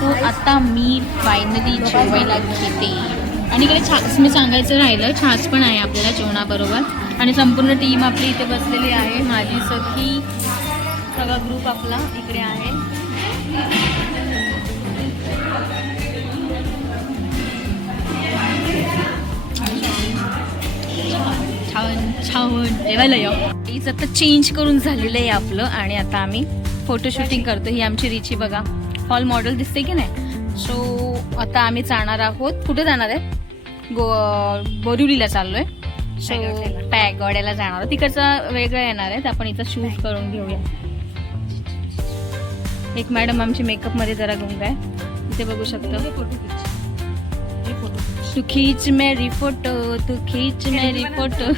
So आता मी finally जेवायला घेते. आणि इकडे छास मी सांगायचं राहिलं छास पण आहे आपल्याला जेवणाबरोबर. आणि संपूर्ण टीम आपली इथे बसलेली आहे माझी सखी सगळा ग्रुप आपला इकडे आहे. छान जेवायला या. आता चेंज करून झालेलं आहे आपलं. आणि आता आम्ही फोटोशूटिंग करतो ही आमची रिची बघा. हॉल मॉडेल दिसते की नाही? सो आता आम्ही जाणार आहोत. कुठे जाणार आहे? गो बोरिवलीला चाललोय. सो पॅगवाड्याला जाणार आहोत. तिकडचं वेगळं येणार आहे. आपण इथं शूट करून घेऊया. एक मॅडम आमची मेकअपमध्ये जरा गुंग आहे. इथे बघू शकतो. तू खीच मेरी फोटो तू खीच मेरी फोटो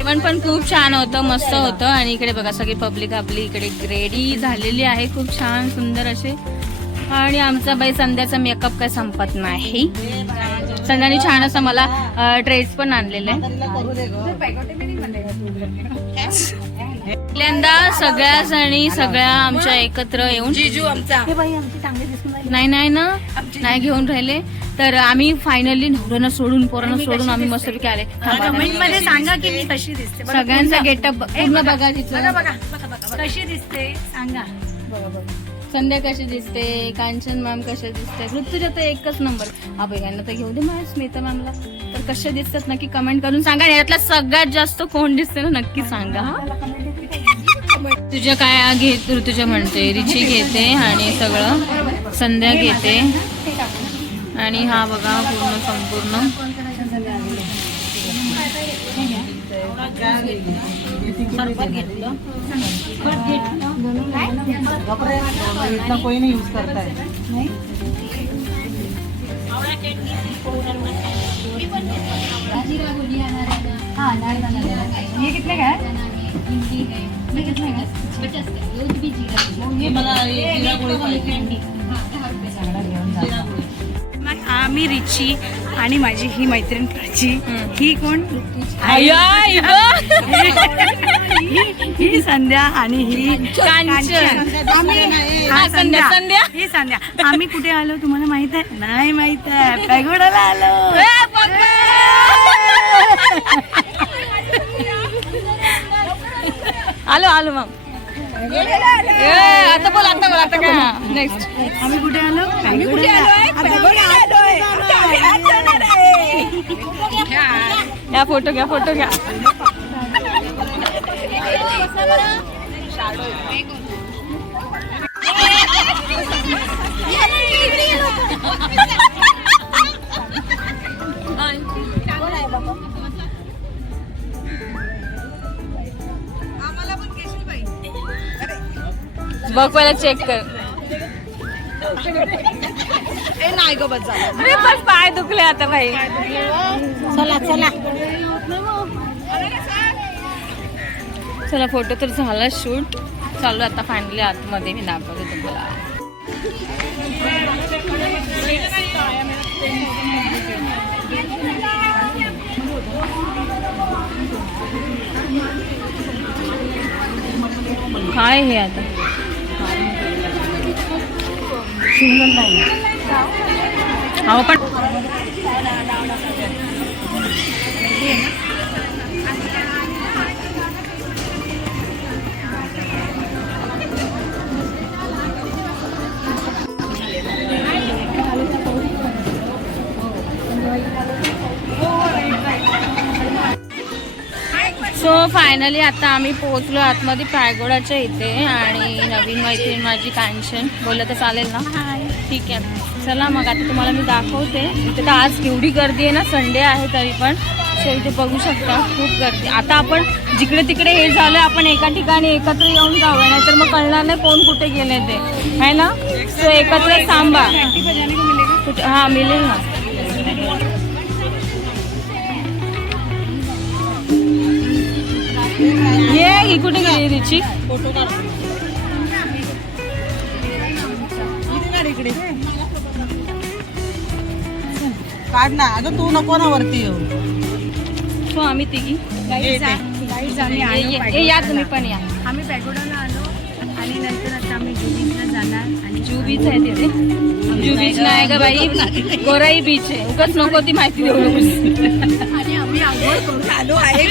जेवण पण खूप छान होतं मस्त होतं. आणि इकडे बघा सगळी पब्लिक आपली इकडे रेडी झालेली आहे. खूप छान सुंदर असे. आणि आमचा बाई संध्याचा मेकअप काय संपत नाही. संध्याने छान असं मला ड्रेस पण आणलेला आहे. पहिल्यांदा सगळ्या जणी सगळ्या आमच्या एकत्र येऊन जिजू आमचा. नाही नाही ना. नाही घेऊन राहिले. तर आम्ही फायनली नवऱ्यानं सोडून पोरांना सोडून आम्ही मस्तपैकी आले. कमेंटमध्ये सांगा की मी कशी दिसते. सगळ्यांचा पूर्ण. गेटअप पूर्ण बघा, बघा तिचं बघा बघा बघा बघा कशी दिसते? सांगा. संध्या कशी दिसते? कांचन मॅम कशा दिसते? ऋतुजा तर एकच नंबर हा यांना तर घेऊ दे माझ्या स्मिता मॅमला. तर कशा दिसतात नक्की कमेंट करून सांगा. आणि यातला सगळ्यात जास्त कोण दिसते ना नक्की सांगा हा. तुझ्या काय घेत ऋतुजा म्हणते. रिची घेते आणि सगळं. संध्या घेते. आणि हा बघा पूर्ण संपूर्ण. इतना कोई नहीं यूज़ करता है हे कितने काय ये मला ये जिरा. गोळी पाहिजे. मग आम्ही रिची आणि माझी ही मैत्रीण प्राची. ही कोण. ही- ही संध्या आणि ही कांचन. आम्ही संध्या, संध्या. ही संध्या. आम्ही कुठे आलो तुम्हाला माहीत आहे? नाही माहीत आहे. पॅगोडाला आलो. आलो आलो मग. आता बोल आता बोल आता काय? नेक्स्ट आम्ही कुठे आलो? या फोटो घ्या फोटो घ्या. बघ पहिला चेक कर. नाही गो बस झालं. अरे बस पाय दुखले आता भाई चला चला. चला फोटो तर झाला शूट चालू आता फायनली आतमध्ये मी दाखवते तुम्हाला. काय हे आता? अहो पण फायनली आता आम्ही पोहोचलो आतमध्ये पॅगोडाच्या इथे आणि नवीन मैत्रीण माझी कांचन. बोललं तर चालेल ना? ठीक आहे. चला मग आता तुम्हाला मी दाखवते. इथे तर आज केवढी गर्दी आहे ना संडे आहे तरी पण. सो इथे बघू शकता खूप गर्दी. आता आपण जिकडे तिकडे हे झालं आपण एका ठिकाणी एकत्र येऊन जाऊया नाहीतर मग कळणार नाही कोण कुठे गेले ते. आहे ना? सो एकत्र थांबा कुठे? हां मिळेल ना. ये ही कुठे गेली रिची फोटो काढ ना अगं तू नको ना वरती येऊ. सो आम्ही तिघी ये तुम्ही पण या. आम्ही पॅगोडाला आलो आणि नंतर आता आम्ही जुबिनला जाणार आणि आहे तिथे. जुहू बीच नाही का बाई. गोराई बीच आहे. उगाच नको ती माहिती देऊ. आणि आम्ही आंघोळ करून आलो आहे.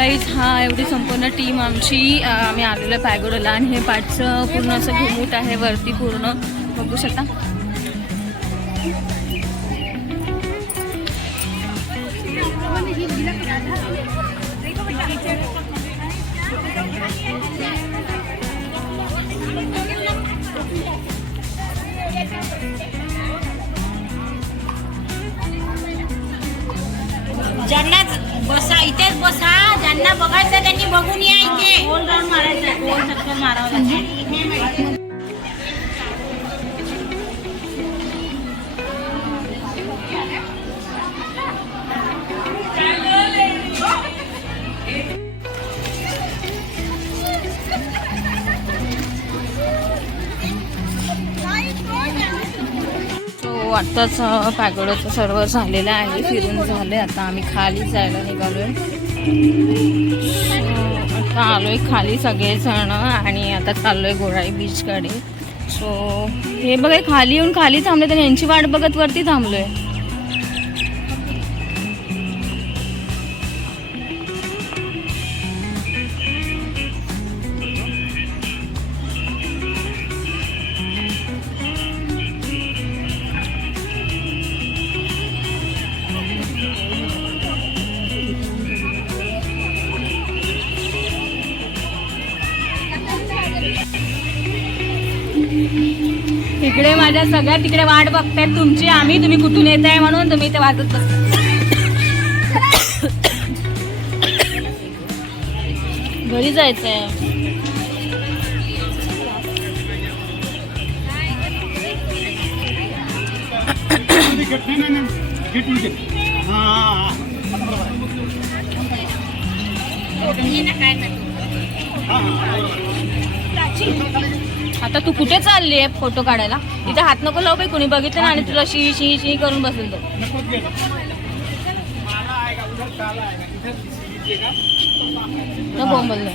गाईज हा एवढी संपूर्ण टीम आमची आम्ही आलेलो पॅगोडला आणि हे पाठचं पूर्ण असं घुमूट आहे वरती पूर्ण. बघू शकता. बघून या इथे. गोल राऊंड मारायचा गोल चक्कर मारावं लागेल. आत्ताच पॅगोडाचं सर्व झालेलं आहे. फिरून झाले. आता आम्ही खाली जायला निघालोय. So, आता आलोय खाली सगळेजण आणि आता चाललोय गोराई बीचकडे सो हे बघा खाली येऊन खाली थांबले तर यांची वाट बघत वरती थांबलोय. तिकडे माझ्या सगळ्या तिकडे वाट बघतायत तुमची आम्ही तुम्ही कुठून येत आहे म्हणून तुम्ही ते वाजत बस घरी जायचंय. आता तू कुठे चालली आहे फोटो काढायला? तिथे हात नको लावू बाई कुणी बघितलं ना आणि तुला शी शी शी करून बसेल तो बोंबल